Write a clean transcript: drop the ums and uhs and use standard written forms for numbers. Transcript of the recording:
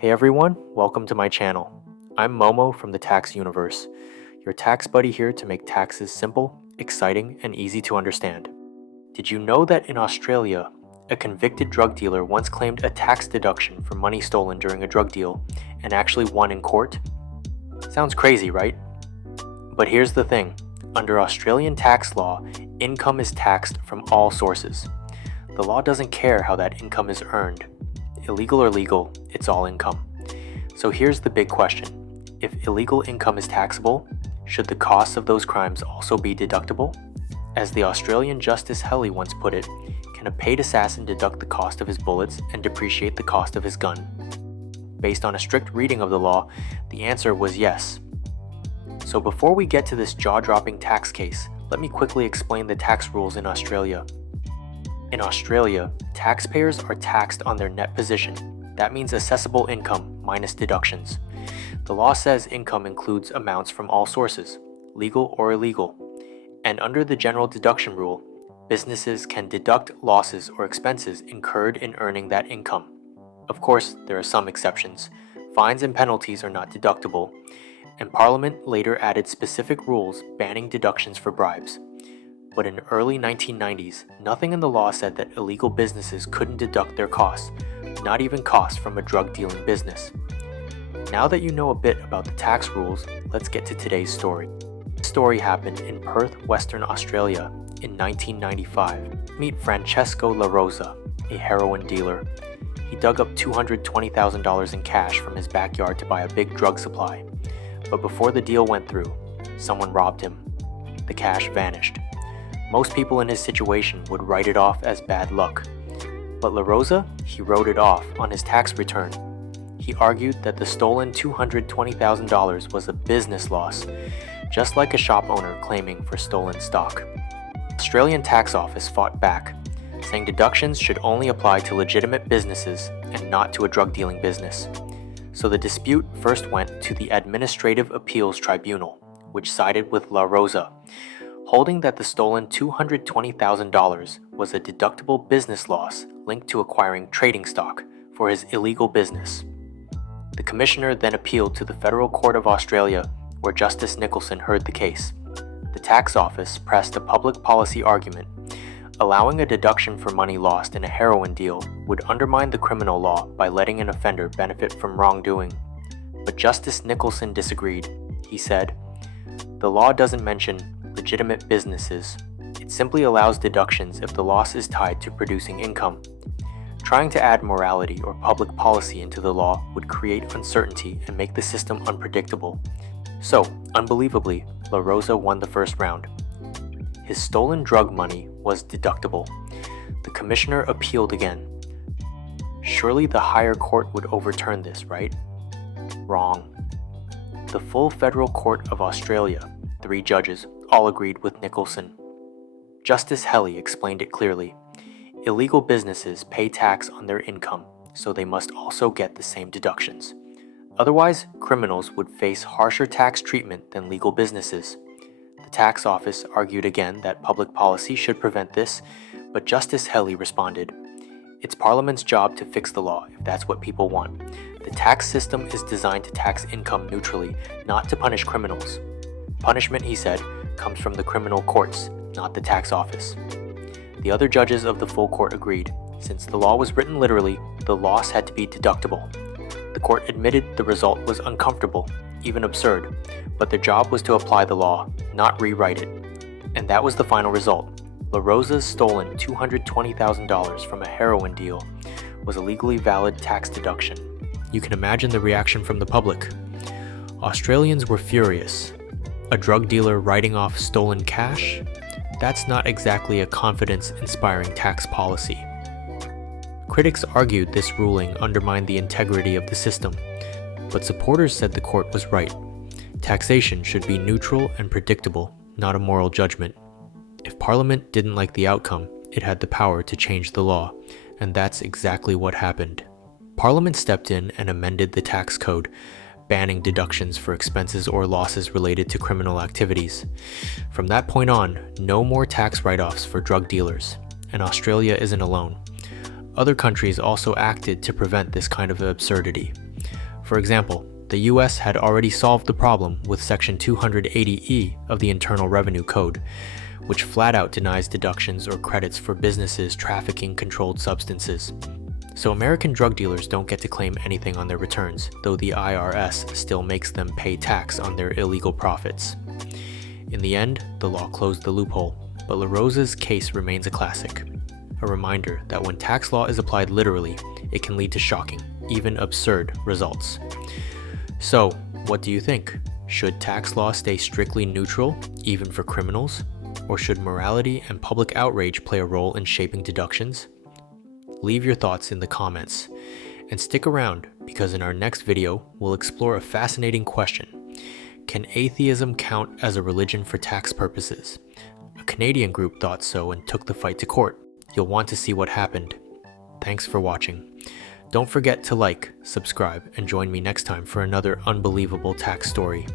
Hey everyone, welcome to my channel. I'm Momo from the Tax Universe, your tax buddy here to make taxes simple, exciting, and easy to understand. Did you know that in Australia, a convicted drug dealer once claimed a tax deduction for money stolen during a drug deal and actually won in court? Sounds crazy, right? But here's the thing. Under Australian tax law, income is taxed from all sources. The law doesn't care how that income is earned. Illegal or legal, it's all income. So here's the big question. If illegal income is taxable, should the costs of those crimes also be deductible? As the Australian Justice Helly once put it, can a paid assassin deduct the cost of his bullets and depreciate the cost of his gun? Based on a strict reading of the law, the answer was yes. So before we get to this jaw-dropping tax case, let me quickly explain the tax rules in Australia. In Australia, taxpayers are taxed on their net position. That means assessable income minus deductions. The law says income includes amounts from all sources, legal or illegal. And under the general deduction rule, businesses can deduct losses or expenses incurred in earning that income. Of course, there are some exceptions. Fines and penalties are not deductible, and Parliament later added specific rules banning deductions for bribes. But in the early 1990s, nothing in the law said that illegal businesses couldn't deduct their costs, not even costs from a drug-dealing business. Now that you know a bit about the tax rules, let's get to today's story. This story happened in Perth, Western Australia in 1995. Meet Francesco La Rosa, a heroin dealer. He dug up $220,000 in cash from his backyard to buy a big drug supply. But before the deal went through, someone robbed him. The cash vanished. Most people in his situation would write it off as bad luck. But La Rosa, he wrote it off on his tax return. He argued that the stolen $220,000 was a business loss, just like a shop owner claiming for stolen stock. The Australian Tax Office fought back, saying deductions should only apply to legitimate businesses and not to a drug-dealing business. So the dispute first went to the Administrative Appeals Tribunal, which sided with La Rosa, holding that the stolen $220,000 was a deductible business loss linked to acquiring trading stock for his illegal business. The Commissioner then appealed to the Federal Court of Australia, where Justice Nicholson heard the case. The Tax Office pressed a public policy argument. Allowing a deduction for money lost in a heroin deal would undermine the criminal law by letting an offender benefit from wrongdoing. But Justice Nicholson disagreed. He said, "The law doesn't mention legitimate businesses. It simply allows deductions if the loss is tied to producing income. Trying to add morality or public policy into the law would create uncertainty and make the system unpredictable." So, unbelievably, La Rosa won the first round. His stolen drug money was deductible. The Commissioner appealed again. Surely the higher court would overturn this, right? Wrong. The full Federal Court of Australia, 3 judges, all agreed with Nicholson. Justice Helly explained it clearly. Illegal businesses pay tax on their income, so they must also get the same deductions. Otherwise, criminals would face harsher tax treatment than legal businesses. The tax office argued again that public policy should prevent this, but Justice Helly responded, "It's Parliament's job to fix the law if that's what people want. The tax system is designed to tax income neutrally, not to punish criminals. Punishment," he said, "comes from the criminal courts, not the tax office." The other judges of the full court agreed. Since the law was written literally, the loss had to be deductible. The court admitted the result was uncomfortable, even absurd, but their job was to apply the law, not rewrite it. And that was the final result. La Rosa's stolen $220,000 from a heroin deal was a legally valid tax deduction. You can imagine the reaction from the public. Australians were furious. A drug dealer writing off stolen cash? That's not exactly a confidence-inspiring tax policy. Critics argued this ruling undermined the integrity of the system, but supporters said the court was right. Taxation should be neutral and predictable, not a moral judgment. If Parliament didn't like the outcome, it had the power to change the law, and that's exactly what happened. Parliament stepped in and amended the tax code, banning deductions for expenses or losses related to criminal activities. From that point on, no more tax write-offs for drug dealers, and Australia isn't alone. Other countries also acted to prevent this kind of absurdity. For example, the US had already solved the problem with Section 280E of the Internal Revenue Code, which flat out denies deductions or credits for businesses trafficking controlled substances. So American drug dealers don't get to claim anything on their returns, though the IRS still makes them pay tax on their illegal profits. In the end, the law closed the loophole, but La Rosa's case remains a classic. A reminder that when tax law is applied literally, it can lead to shocking, even absurd results. So, what do you think? Should tax law stay strictly neutral, even for criminals? Or should morality and public outrage play a role in shaping deductions? Leave your thoughts in the comments. And stick around, because in our next video, we'll explore a fascinating question. Can atheism count as a religion for tax purposes? A Canadian group thought so and took the fight to court. You'll want to see what happened. Thanks for watching. Don't forget to like, subscribe, and join me next time for another unbelievable tax story.